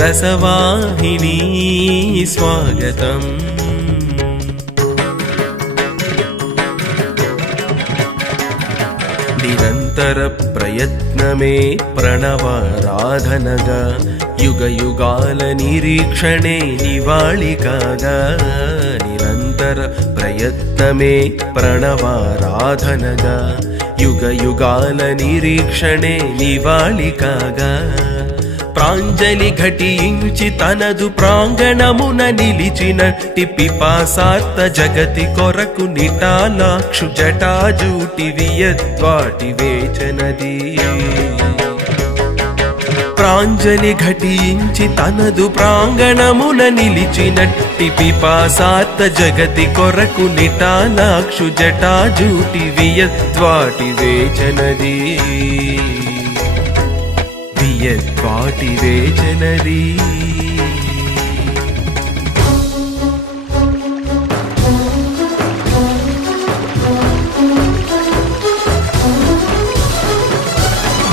రసవాహిని స్వాగతం. నిరంతర ప్రయత్నమే ప్రణవారాధనగా, యుగ యుగాల నిరీక్షణే నివాళికాగా, నిరంతర ప్రయత్నమే ప్రణవారాధనగా, యుగ యుగాల నిరీక్షణే నివాళికాగా, ప్రాంజలి ఘటించి తనదు ప్రాంగణమున నిలిచినట్టి పిపాసార్త జగతి కొరకు నిటాలాక్షు జటాజూటి వియద్వాటి వేచనది ప్రాంజలి ఘటించి తనదు ప్రాంగణమున నిలిచినట్టి పిపాసార్త జగతి కొరకు నిటాలాక్షు జటాజూటి వియద్వాటి వేచనది వియద్వాటి వేచనది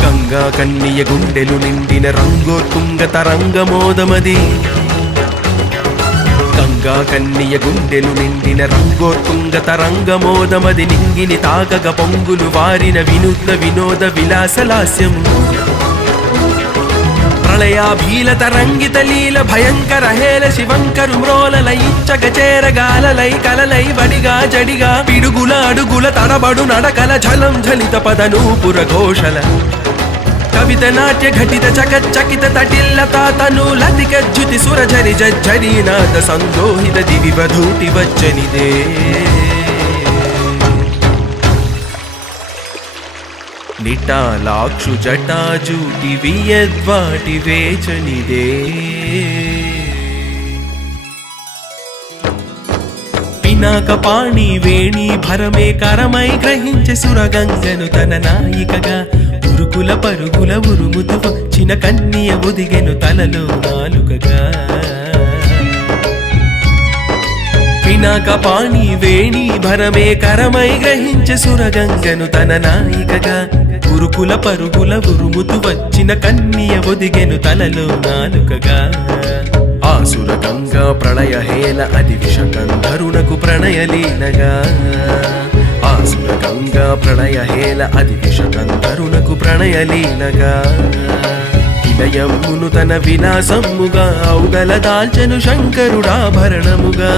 గంగా కన్నియ గుండెలు నిండిన రంగోత్తుంగ తరంగమోదమది గంగా కన్నియ గుండెలు నిండిన రంగోత్తుంగ తరంగమోదమది నింగిని తాగగ పొంగులు వారిన వినూత్న వినోద విలాసలాస్యము ప్రళయాభీల తరంగిత లీల భయంకర హేల శివంకరు మ్రోలల ఇచ్చగ చేరగాలలై కలలై వడిగా జడిగా పిడుగుల అడుగుల తడబడు నడకల ఝలం ఝలిత పదనూపుర ఘోషల కవిత నాట్య ఘటిత చకచకిత తటిల్లతా తనూలతిక జ్యుతి సురఝరి జజ్జరి నాద సందోహిత దివి వధూటి వచ్చనిదే నిటాలాక్షు జటాజూటి వియద్వాటి వేచనిదే పినాక పాణి వేణి భరమే కరమై గ్రహించే సురగంగను తన నాయికగా ఉరుకుల పరుగుల ఉరుముతు వచ్చిన కన్నియ ఒదిగెను తలలో నాలుకగా పినాక పాణి వేణి భరమే కరమై గ్రహించే సురగంగను తన నాయికగా ఉరుకుల పరుగుల ఉరుముతు వచ్చిన కన్నియ ఒదిగెను తలలో నాలుకగా ఆసుర గంగా ప్రళయ హేల అది విషకంధరునకు ప్రణయలీనగా ఆసుర గంగా ప్రళయ హేల అది విషకంధరునకు ప్రణయలీనగా విలయమ్మును తన విలాసమ్ముగా ఔదల దాల్చెను శంకరుడాభరణముగా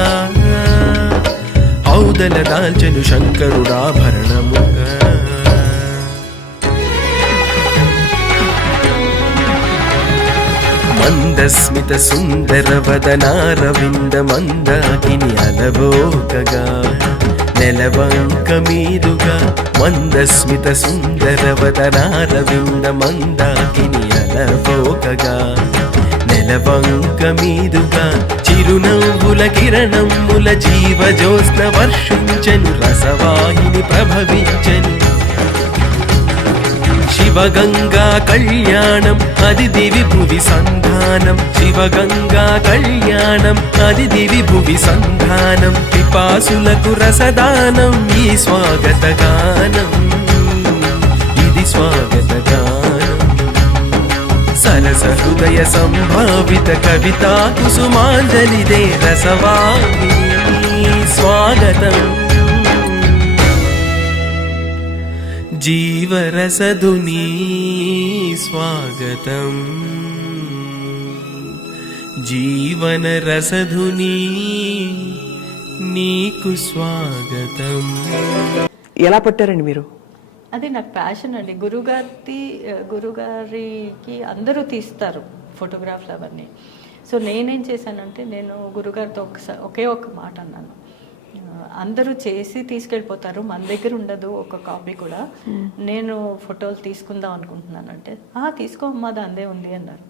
ఔదల దాల్చెను శంకరుడాభరణముగా మందస్మిత సుందర వదనారవింద మందాకిని అలవోకగా నెలవంక మీదుగా మందస్మిత సుందర వదనారవింద మందాకిని అలవోకగా నెలవంక మీదుగా చిరునవ్వుల కిరణముల జీవజోత్స్న వర్షించెను రసవాహిని ప్రభవించెను శివగంగా కళ్యాణం అది దివి భువి సంధానం శివగంగా కళ్యాణం అది దివి భువి సంధానం పిపాసులకు రసదానం ఈ స్వాగత గానం ఇది స్వాగత గానం సరస హృదయ సంభావిత కవితా కుసుమాంజలిదే రసవాహిని స్వాగతం జీవరసధుని స్వాగతం జీవన రసధుని నీకు స్వాగతం. ఎలా పట్టారండి మీరు? అది నాకు ప్యాషన్ అండి. గురుగారికి అందరూ తీస్తారు ఫోటోగ్రాఫ్లు అవన్నీ. సో నేనేం చేశానంటే నేను గురుగారితో ఒకే ఒక మాట అన్నాను, అందరూ చేసి తీసుకెళ్ళిపోతారు, మన దగ్గర ఉండదు ఒక కాపీ కూడా, నేను ఫోటోలు తీసుకుందాం అనుకుంటున్నానంటే తీసుకోమ్మా దాందే ఉంది అన్నారు.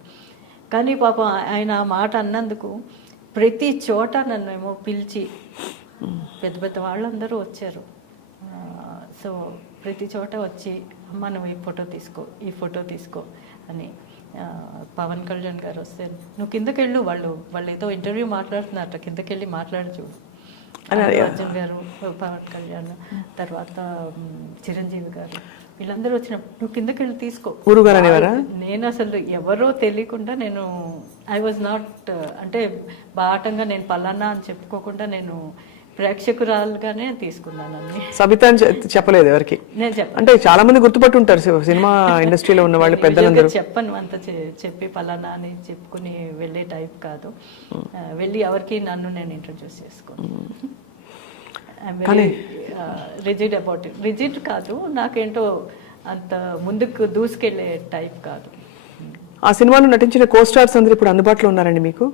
కానీ పాపం ఆయన ఆ మాట అన్నందుకు ప్రతి చోట నన్ను ఏమో పిలిచి పెద్ద పెద్ద వాళ్ళందరూ వచ్చారు. సో ప్రతి చోట వచ్చి మనం ఈ ఫోటో తీసుకో అని. పవన్ కళ్యాణ్ గారు వస్తే నువ్వు కిందకెళ్ళు, వాళ్ళు ఏదో ఇంటర్వ్యూ మాట్లాడుతున్నారట, కిందకెళ్ళి మాట్లాడి చూడు. అర్జున్ గారు, పవన్ కళ్యాణ్, తర్వాత చిరంజీవి గారు, వీళ్ళందరూ వచ్చినప్పుడు నువ్వు కిందకెళ్ళి తీసుకో. నేను అసలు ఎవరో తెలియకుండా నేను ఐ వాజ్ నాట్ అంటే బాటంగా నేను పలానా అని చెప్పుకోకుండా నేను ప్రేక్షకురాలుగానే తీసుకున్నానని. సబిత అని చెప్పలేదు ఎవరికి? అంటే చాలా మంది గుర్తుపట్టి ఉంటారు సినిమా ఇండస్ట్రీలో ఉన్న వాళ్ళు పెద్దలందరూ. చెప్పను అంత చెప్పి పలానా అని చెప్పుకుని వెళ్ళే టైప్ కాదు. వెళ్ళి ఎవరికి నన్ను నేను ఇంట్రడ్యూస్ చేసుకోను. Rigid about it. రిజిడ్ కాదు, నాకేంటో అంత ముందుకు దూసుకెళ్ళే టైప్ కాదు. ఆ సినిమాలో నటించిన కో స్టార్స్ అందరూ ఇప్పుడు అందుబాటులో ఉన్నారండి మీకు?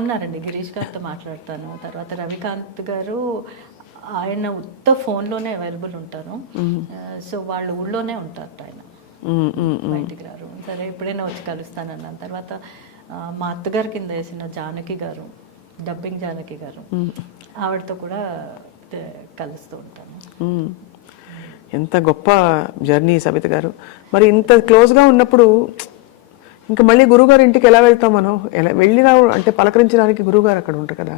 ఉన్నారండి. గిరీష్ గారితో మాట్లాడతాను. తర్వాత రవికాంత్ గారు ఆయన ఉత్త ఫోన్లోనే అవైలబుల్ ఉంటారు. సో వాళ్ళ ఊళ్ళోనే ఉంటారు ఆయన, బయటికి రారు. సరే ఎప్పుడైనా వచ్చి కలుస్తానన్నాను. తర్వాత మా అత్తగారి కింద వేసిన జానకి గారు, డబ్బింగ్ జానకి గారు, ఆవిడతో కూడా కలుస్తూ ఉంటాను. ఎంత గొప్ప జర్నీ సబిత గారు. మరి ఇంత క్లోజ్గా ఉన్నప్పుడు ఇంకా మళ్ళీ గురువుగారు ఇంటికి ఎలా వెళ్తాం మనం? ఎలా వెళ్ళినా అంటే పలకరించడానికి గురువుగారు అక్కడ ఉంటారు కదా.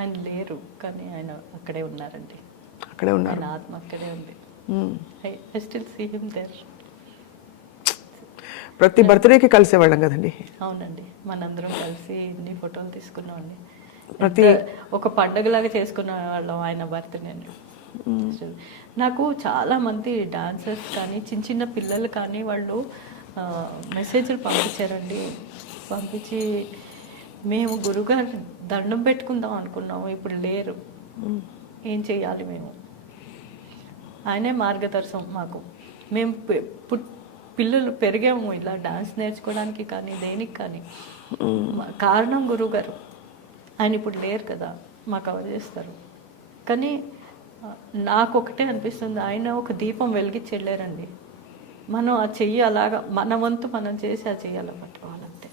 ఆయన లేరు, కానీ ఆయన అక్కడే ఉన్నారండి. అక్కడే ఉన్నారు, ఆయన ఆత్మ అక్కడే ఉంది. I still see him there. ప్రతి బర్త్డేకి కలిసేవాళ్ళం కదండి. అవునండి, మనందరం కలిసి ఇన్ని ఫోటోలు తీసుకున్నామండి. ప్రతి ఒక పండగలాగా చేసుకునే వాళ్ళం ఆయన బర్త్డే. నాకు చాలా మంది డాన్సర్స్ కానీ చిన్న చిన్న పిల్లలు కానీ వాళ్ళు మెసేజ్లు పంపించారండి. పంపించి మేము గురుగారు దండం పెట్టుకుందాం అనుకున్నాము, ఇప్పుడు లేరు, ఏం చేయాలి మేము? ఆయనే మార్గదర్శనం మాకు. మేము పిల్లలు పెరిగాము ఇలా డాన్స్ నేర్చుకోవడానికి కానీ దేనికి కానీ. కారణం గురువుగారు. ఆయన ఇప్పుడు లేరు కదా, మాకు కవర్ చేస్తారు. కానీ నాకు ఒకటే అనిపిస్తుంది, ఆయన ఒక దీపం వెలిగించి వెళ్ళారండి. మనం ఆ చెయ్యి అలాగా మన వంతు మనం చేసి ఆ చెయ్యి అలా పట్టుకోవాలంతే.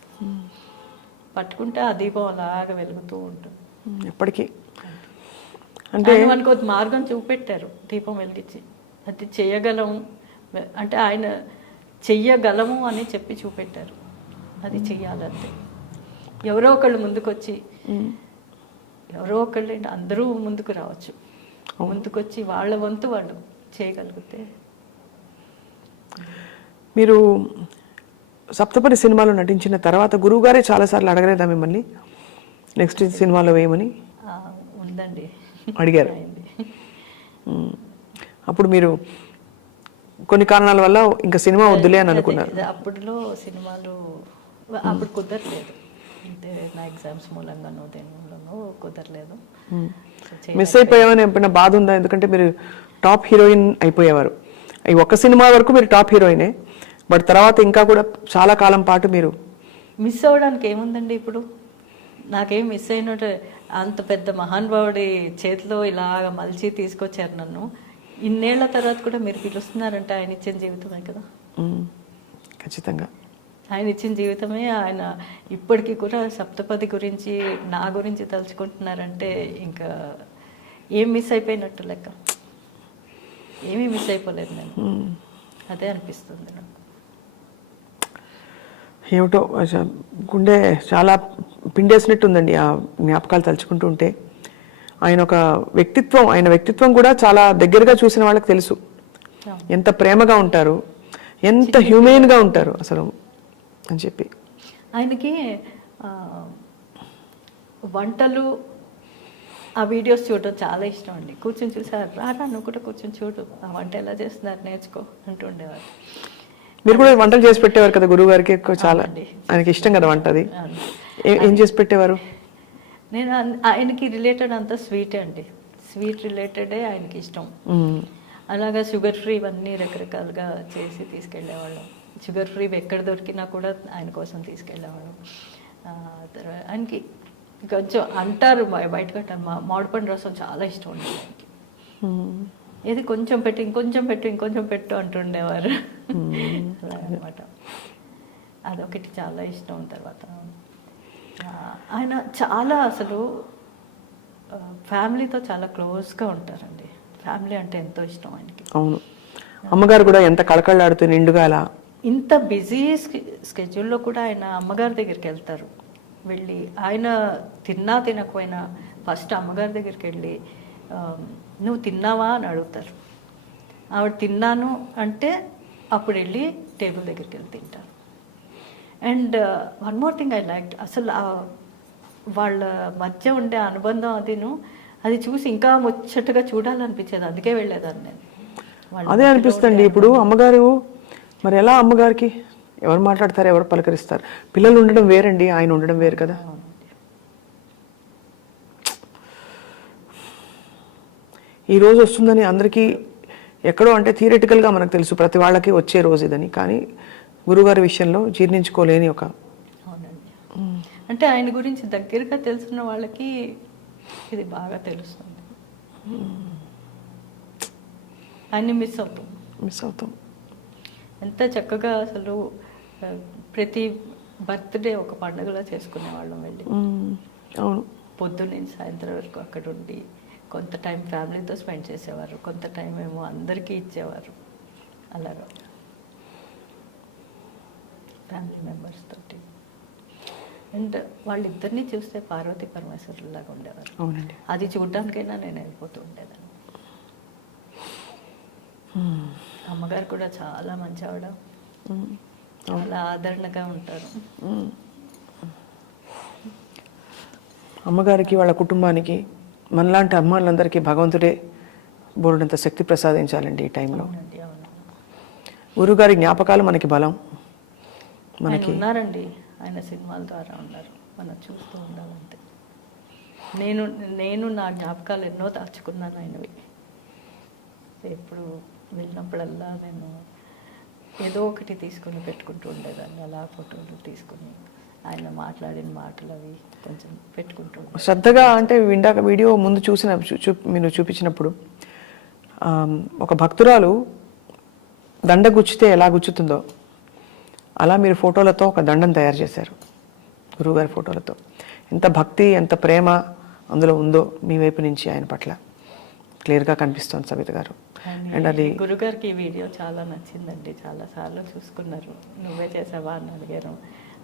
పట్టుకుంటే ఆ దీపం అలాగా వెలుగుతూ ఉంటుంది ఎప్పటికీ. అంటే మనకు ఒక మార్గం చూపెట్టారు దీపం వెలిగించి, అది చెయ్యగలం అంటే ఆయన చెయ్యగలము అని చెప్పి చూపెట్టారు. అది చెయ్యాలంతే. ఎవరో ఒకళ్ళు ముందుకొచ్చి, ఎవరో ఒకళ్ళు అంటే అందరూ ముందుకు రావచ్చు, ముందుకొచ్చి వాళ్ళ వంతు వాళ్ళు చేయగలిగితే. మీరు సప్తపది సినిమాలో నటించిన తర్వాత గురువుగారే చాలాసార్లు అడగలేదా మిమ్మల్ని నెక్స్ట్ సినిమాలో వేయమని? ఉందండి, అడిగారు. అప్పుడు మీరు కొన్ని కారణాల వల్ల ఇంకా సినిమా వద్దులే అని అనుకున్నారు. అప్పుడులో సినిమాలు అప్పుడు కుదరలేదు, అంటే నా ఎగ్జామ్స్ మూలంగానో దేని మూలంగానో కుదరలేదు. మిస్ అయిపోయామని ఎప్పుడైనా బాధ ఉందా? ఎందుకంటే మీరు టాప్ హీరోయిన్ అయిపోయేవారు. ఈ ఒక్క సినిమా వరకు మీరు టాప్ హీరోయినే, బట్ తర్వాత ఇంకా కూడా చాలా కాలం పాటు మీరు మిస్ అవ్వడానికి ఏముందండి? ఇప్పుడు నాకేం మిస్ అయినట్టు, అంత పెద్ద మహానుభావుడి చేతిలో ఇలాగ మలిచి తీసుకొచ్చారు నన్ను. ఇన్నేళ్ల తర్వాత కూడా మీరు పిలుస్తున్నారంటే ఆయన ఇచ్చిన జీవితమే కదా. ఖచ్చితంగా ఆయన ఇచ్చిన జీవితమే. ఆయన ఇప్పటికీ కూడా సప్తపది గురించి నా గురించి తలుచుకుంటున్నారంటే ఇంకా ఏం మిస్ అయిపోయినట్టు లెక్క. ఏమీ మిస్ అయిపోలేదు నేను, అదే అనిపిస్తుంది నాకు. ఏమిటో గుండె చాలా పిండేసినట్టు ఉందండి ఆ జ్ఞాపకాలు తలుచుకుంటూ ఉంటే. ఆయన ఒక వ్యక్తిత్వం, ఆయన వ్యక్తిత్వం కూడా చాలా దగ్గరగా చూసిన వాళ్ళకి తెలుసు ఎంత ప్రేమగా ఉంటారు, ఎంత హ్యూమెన్గా ఉంటారు అసలు అని చెప్పి. ఆయనకి వంటలు ఆ వీడియోస్ చూడడం చాలా ఇష్టం అండి. కూర్చొని చూసారు, రారా నువ్వు కూడా కూర్చొని చూడు, ఆ వంట ఎలా చేస్తున్నారు నేర్చుకో అంటుండేవారు. మీరు కూడా వంటలు చేసి పెట్టేవారు కదా గురువు గారికి? చాలా ఆయనకి ఇష్టం కదా వంట. అది ఏం చేసి పెట్టేవారు? నేను ఆయనకి రిలేటెడ్ అంతా స్వీట్ అండి, స్వీట్ రిలేటెడే ఆయనకి ఇష్టం. అలాగా షుగర్ ఫ్రీ ఇవన్నీ రకరకాలుగా చేసి తీసుకెళ్ళేవాళ్ళం. షుగర్ ఫ్రీ ఎక్కడ దొరికినా కూడా ఆయన కోసం తీసుకెళ్ళేవాళ్ళం. తర్వాత ఆయనకి కొంచెం అంటారు బయటకు అంటారు, మామిడిపండు రసం చాలా ఇష్టం ఉండేది ఆయనకి. ఏది కొంచెం పెట్టు, ఇంకొంచెం పెట్టు, ఇంకొంచెం పెట్టు అంటుండేవారు. అలాగనమాట. అదొకటి చాలా ఇష్టం. తర్వాత ఆయన చాలా అసలు ఫ్యామిలీతో చాలా క్లోజ్గా ఉంటారండి. ఫ్యామిలీ అంటే ఎంతో ఇష్టం ఆయనకి. అవును, అమ్మగారు కూడా ఎంత కళకళలాడుతూ నిండుగా అలా. ఇంత బిజీ స్కెడ్యూల్లో కూడా ఆయన అమ్మగారి దగ్గరికి వెళ్తారు. వెళ్ళి ఆయన తిన్నా తినకపోయినా ఫస్ట్ అమ్మగారి దగ్గరికి వెళ్ళి నువ్వు తిన్నావా అని అడుగుతారు. ఆవిడ తిన్నాను అంటే అప్పుడు వెళ్ళి టేబుల్ దగ్గరికి వెళ్ళి తింటారు. And one more thing I like, అసలు వాళ్ళ మధ్య ఉండే అనుబంధం అది చూసి ఇంకా ముచ్చటగా చూడాలనిపించేది, అందుకే వెళ్ళేదాన్ని నేను. అదే అనిపిస్తుంది. ఇప్పుడు అమ్మగారు మరి ఎలా, అమ్మగారికి ఎవరు మాట్లాడతారు, ఎవరు పలకరిస్తారు? పిల్లలు ఉండడం వేరండి, ఆయన ఉండడం వేరు కదా. ఈ రోజు వస్తుందని అందరికీ ఎక్కడో అంటే థియరిటికల్గా మనకు తెలుసు ప్రతి వాళ్ళకి వచ్చే రోజు ఇదని, కానీ గురుగారి విషయంలో జీర్ణించుకోలేని ఒక. అవునండి. అంటే ఆయన గురించి దగ్గరగా తెలుసున్న వాళ్ళకి ఇది బాగా తెలుస్తుంది. ఆయన్ని మిస్ అవుతాం. ఎంత చక్కగా అసలు ప్రతి బర్త్డే ఒక పండుగలా చేసుకునే వాళ్ళం వెళ్ళి. అవును. పొద్దున్న సాయంత్రం వరకు అక్కడ ఉండి కొంత టైం ఫ్యామిలీతో స్పెండ్ చేసేవారు, కొంత టైం ఏమో అందరికీ ఇచ్చేవారు. అలాగా ఫ్యామిలీ మెంబర్స్ తోటి. అండ్ వాళ్ళిద్దరినీ చూస్తే పార్వతీ పరమేశ్వరులాగా ఉండేవారు. అవునండి. అది చూడడానికైనా నేను వెళ్ళిపోతూ ఉండేదాన్ని. అమ్మగారు కూడా చాలా మంచి ఆవిడ, చాలా ఆదరణగా ఉంటారు. అమ్మగారికి వాళ్ళ కుటుంబానికి మనలాంటి అమ్మాళ్ళందరికీ భగవంతుడే బోర్డంత శక్తి ప్రసాదించాలండి ఈ టైంలో. గురుగారి జ్ఞాపకాలు మనకి బలం. మనకి ఉన్నారండి, ఆయన సినిమాల ద్వారా ఉన్నారు, మనం చూస్తూ ఉండాలంతే. నేను నా జ్ఞాపకాలు ఎన్నో దాచుకున్నాను ఆయనవి. ఎప్పుడు వెళ్ళినప్పుడల్లా నేను ఏదో ఒకటి తీసుకొని పెట్టుకుంటూ ఉండేదాన్ని. అలా ఫోటోలు తీసుకుని ఆయన మాట్లాడిన మాటలు అవి కొంచెం పెట్టుకుంటూ శ్రద్ధగా. అంటే ఇందాక వీడియో ముందు మీరు చూపించినప్పుడు ఒక భక్తురాలు దండ గుచ్చితే ఎలా గుచ్చుతుందో అలా మీరు ఫోటోలతో ఒక దండం తయారు చేశారు గురువుగారి ఫోటోలతో. ఎంత భక్తి, ఎంత ప్రేమ అందులో ఉందో మీ వైపు నుంచి ఆయన పట్ల క్లియర్గా కనిపిస్తుంది సబిత గారు. అండ్ అది గురుగారికి ఈ వీడియో చాలా నచ్చిందండి. చాలాసార్లు చూసుకున్నారు. నువ్వే చేసావా అని అడిగారు.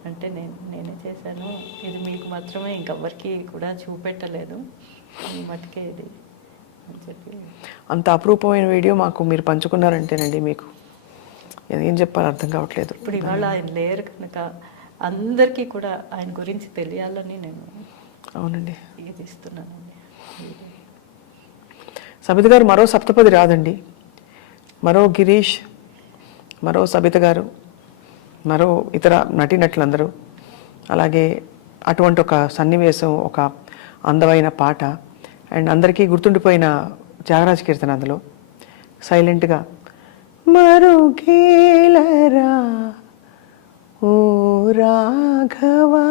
అంటే నేనే చేశాను, ఇది మీకు మాత్రమే, ఇంకెవ్వరికి కూడా చూపెట్టలేదు, ఈ మటుకే ఇది అని చెప్పి. అంత అపరూపమైన వీడియో మాకు మీరు పంచుకున్నారంటేనండి మీకు ఏం చెప్పాలో అర్థం కావట్లేదు. ఇప్పుడు ఇవాళ ఆయన లేరు కనుక అందరికీ కూడా ఆయన గురించి తెలియాలని నేను అవునండి ఇది ఇస్తున్నానండి. సబిత గారు మరో సప్తపది రాదండి. మరో గిరీష్, మరో సబిత గారు, మరో ఇతర నటీనటులందరూ, అలాగే అటువంటి ఒక సన్నివేశం, ఒక అందమైన పాట, అండ్ అందరికీ గుర్తుండిపోయిన త్యాగరాజ కీర్తన అందులో సైలెంట్గా మరుగేలరా ఓ రాఘవా.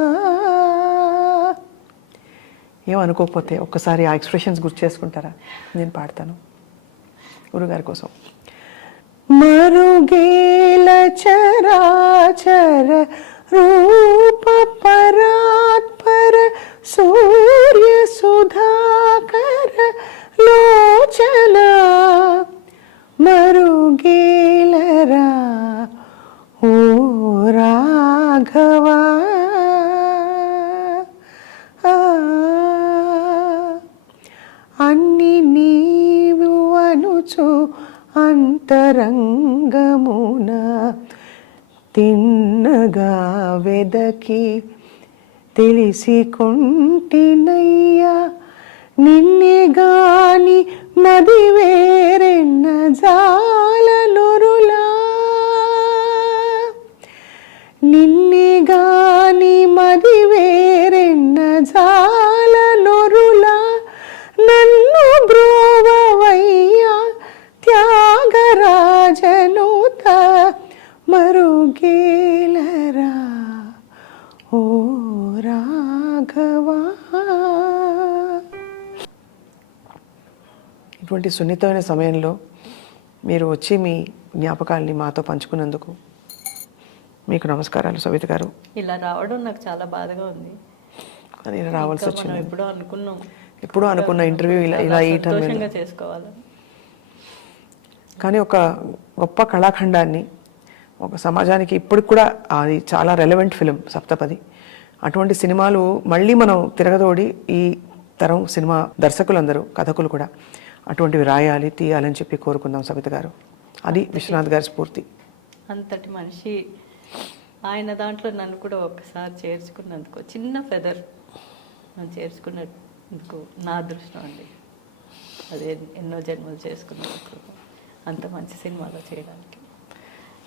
ఏమనుకోకపోతే ఒక్కసారి ఆ ఎక్స్ప్రెషన్స్ గుర్తు చేసుకుంటారా? నేను పాడతాను గురుగారి కోసం. మరుగేల చరాచర రూప పరాత్పర సూర్య సుధాకర లోచన మరుగేలరా ఓ రాఘవా. అన్ని నీవు అనుచు అంతరంగమున తిన్నగా వెదకి తెలిసి కొంటినయ్యా నిన్నే గాని మది వేరెన్న జాలనురులా. నిన్నే గాని మది వేరెన్న జాలనురులా నన్ను బ్రోవవయ్యా త్యాగరాజనుత మరుగేలరా ఓ రాఘవా. ఇటువంటి సున్నితమైన సమయంలో మీరు వచ్చి మీ జ్ఞాపకాల్ని మాతో పంచుకున్నందుకు మీకు నమస్కారాలు సబిత గారు. ఇలా రావడం నాకు చాలా బాధగా ఉంది. కానీ ఇలా రావాల్సి వచ్చింది. ఎప్పుడూ అనుకున్న ఇంటర్వ్యూ ఇలా ఈ సంతోషంగా చేసుకోవాలి. కానీ ఒక గొప్ప కళాఖండాన్ని ఒక సమాజానికి ఇప్పటికి కూడా అది చాలా రెలవెంట్ ఫిలిం సప్తపది. అటువంటి సినిమాలు మళ్ళీ మనం తిరగదోడి ఈ తరం సినిమా దర్శకులందరూ, కథకులు కూడా అటువంటివి రాయాలి, తీయాలని చెప్పి కోరుకుందాం సబిత గారు. అది విశ్వనాథ్ గారి స్ఫూర్తి. అంతటి మనిషి ఆయన దాంట్లో నన్ను కూడా ఒక్కసారి చేర్చుకున్నందుకు, చిన్న ఫెదర్ నన్ను చేర్చుకున్నందుకు నా అదృష్టం అండి. అదే ఎన్నో జన్మలు చేసుకున్నందుకు అంత మంచి సినిమాలో చేయడానికి.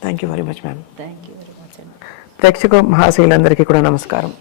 Thank you very much ma'am. Thank you very much అండి. ప్రేక్షక మహాశయులందరికీ కూడా నమస్కారం.